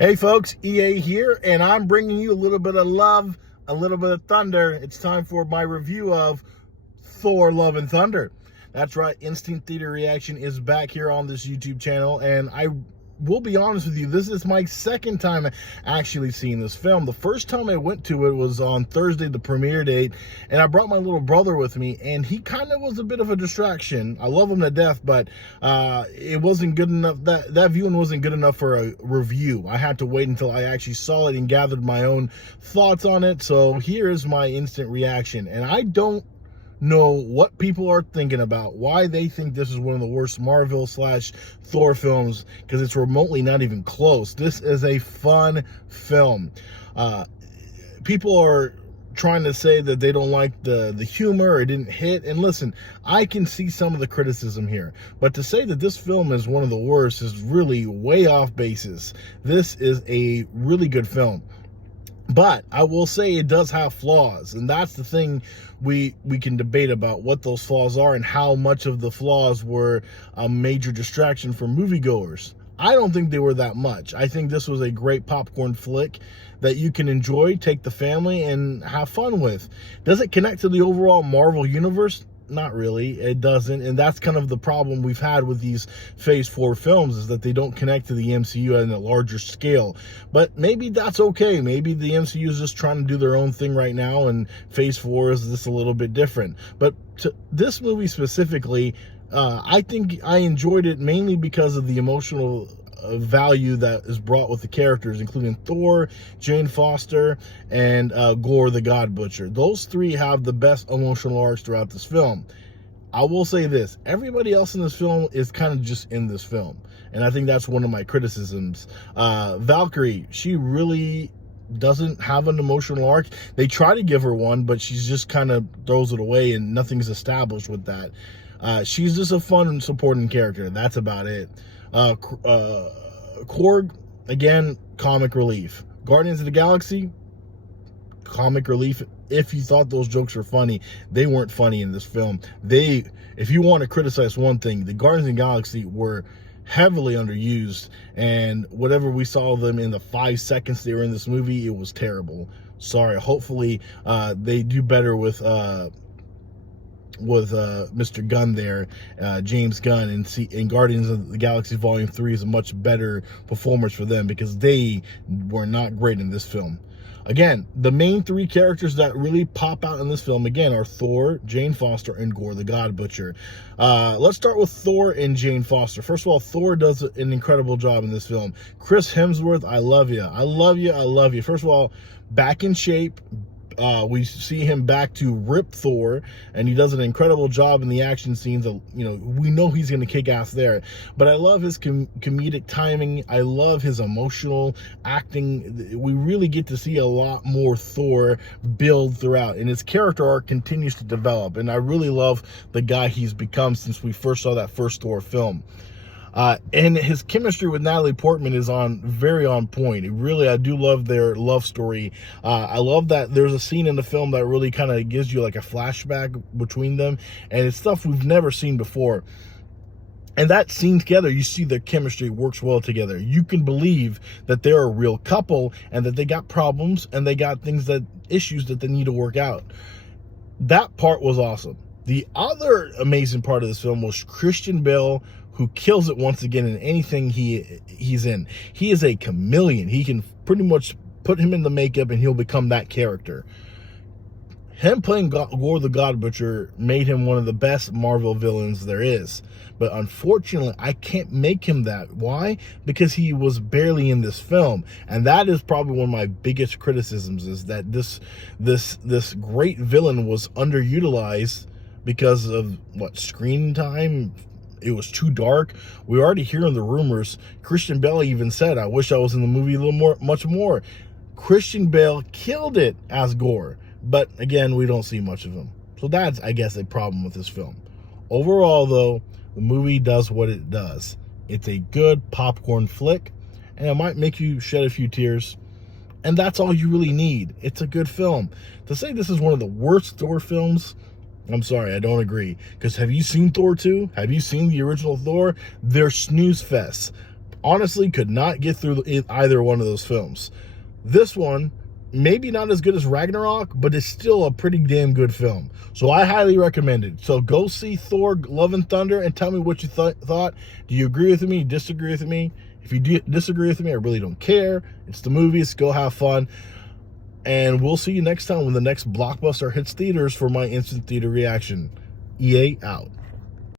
Hey folks, EA here, and I'm bringing you a little bit of love, a little bit of thunder. It's time for my review of Thor: Love and Thunder. That's right, Instant Theater Reaction is back here on this YouTube channel, and I will be honest with you, this is my second time actually seeing this film. The first time I went to it was on Thursday, the premiere date, and I brought my little brother with me, and he kind of was a bit of a distraction. I love him to death, but it wasn't good enough. That viewing wasn't good enough for a review. I had to wait until I actually saw it and gathered my own thoughts on it. So here's my instant reaction, and I don't know what people are thinking about, why they think this is one of the worst Marvel / Thor films, because it's remotely not even close. This is a fun film. People are trying to say that they don't like the humor, or it didn't hit, and listen, I can see some of the criticism here, but to say that this film is one of the worst is really way off basis. This is a really good film, but I will say it does have flaws, and that's the thing we can debate about, what those flaws are and how much of the flaws were a major distraction for moviegoers. I don't think they were that much. I think this was a great popcorn flick that you can enjoy, take the family, and have fun with. Does it connect to the overall Marvel universe? Not really, it doesn't, and that's kind of the problem we've had with these Phase 4 films, is that they don't connect to the MCU on a larger scale. But maybe that's okay. Maybe the MCU is just trying to do their own thing right now, and Phase 4 is just a little bit different. But to this movie specifically, I think I enjoyed it mainly because of the emotional value that is brought with the characters, including Thor, Jane Foster, and Gore the God Butcher. Those three have the best emotional arcs throughout this film. I will say this, everybody else in this film is kind of just in this film, and I think that's one of my criticisms. Valkyrie, she really doesn't have an emotional arc. They try to give her one, but she's just kind of throws it away, and nothing's established with that. She's just a fun and supporting character. That's about it. Korg, again, comic relief. Guardians of the Galaxy, comic relief. If you thought those jokes were funny, they weren't funny in this film. If you want to criticize one thing, the Guardians of the Galaxy were heavily underused, and whatever we saw them in the 5 seconds they were in this movie, it was terrible. Sorry. Hopefully they do better with Mr. Gunn there, James Gunn, and Guardians of the Galaxy Volume 3 is a much better performance for them, because they were not great in this film. Again, the main three characters that really pop out in this film, again, are Thor, Jane Foster, and Gore the God Butcher. Let's start with Thor and Jane Foster. First of all, Thor does an incredible job in this film. Chris Hemsworth, I love you. I love you. I love you. First of all, back in shape. We see him back to rip Thor, and he does an incredible job in the action scenes. We know he's going to kick ass there. But I love his comedic timing. I love his emotional acting. We really get to see a lot more Thor build throughout, and his character arc continues to develop. And I really love the guy he's become since we first saw that first Thor film. And his chemistry with Natalie Portman is very on point. I do love their love story. I love that there's a scene in the film that really kind of gives you like a flashback between them, and it's stuff we've never seen before. And that scene together, you see their chemistry works well together. You can believe that they're a real couple, and that they got problems, and they got issues that they need to work out. That part was awesome. The other amazing part of this film was Christian Bale, who kills it once again in anything he's in. He is a chameleon. He can pretty much put him in the makeup and he'll become that character. Him playing Gore the God Butcher made him one of the best Marvel villains there is. But unfortunately, I can't make him that. Why? Because he was barely in this film. And that is probably one of my biggest criticisms, is that this great villain was underutilized because of screen time. It was too dark. We already hearing the rumors. Christian Bale even said, I wish I was in the movie much more. Christian Bale killed it as Gore. But again, we don't see much of him. So that's, I guess, a problem with this film. Overall, though, the movie does what it does. It's a good popcorn flick, and it might make you shed a few tears. And that's all you really need. It's a good film. To say this is one of the worst Thor films, I'm sorry, I don't agree. Because have you seen Thor 2? Have you seen the original Thor? They're snooze fests. Honestly, could not get through either one of those films. This one, maybe not as good as Ragnarok, but it's still a pretty damn good film. So I highly recommend it. So go see Thor Love and Thunder and tell me what you thought. Do you agree with me? Disagree with me? If you disagree with me, I really don't care. It's the movies. Go have fun. And we'll see you next time when the next blockbuster hits theaters for my instant theater reaction. EA out.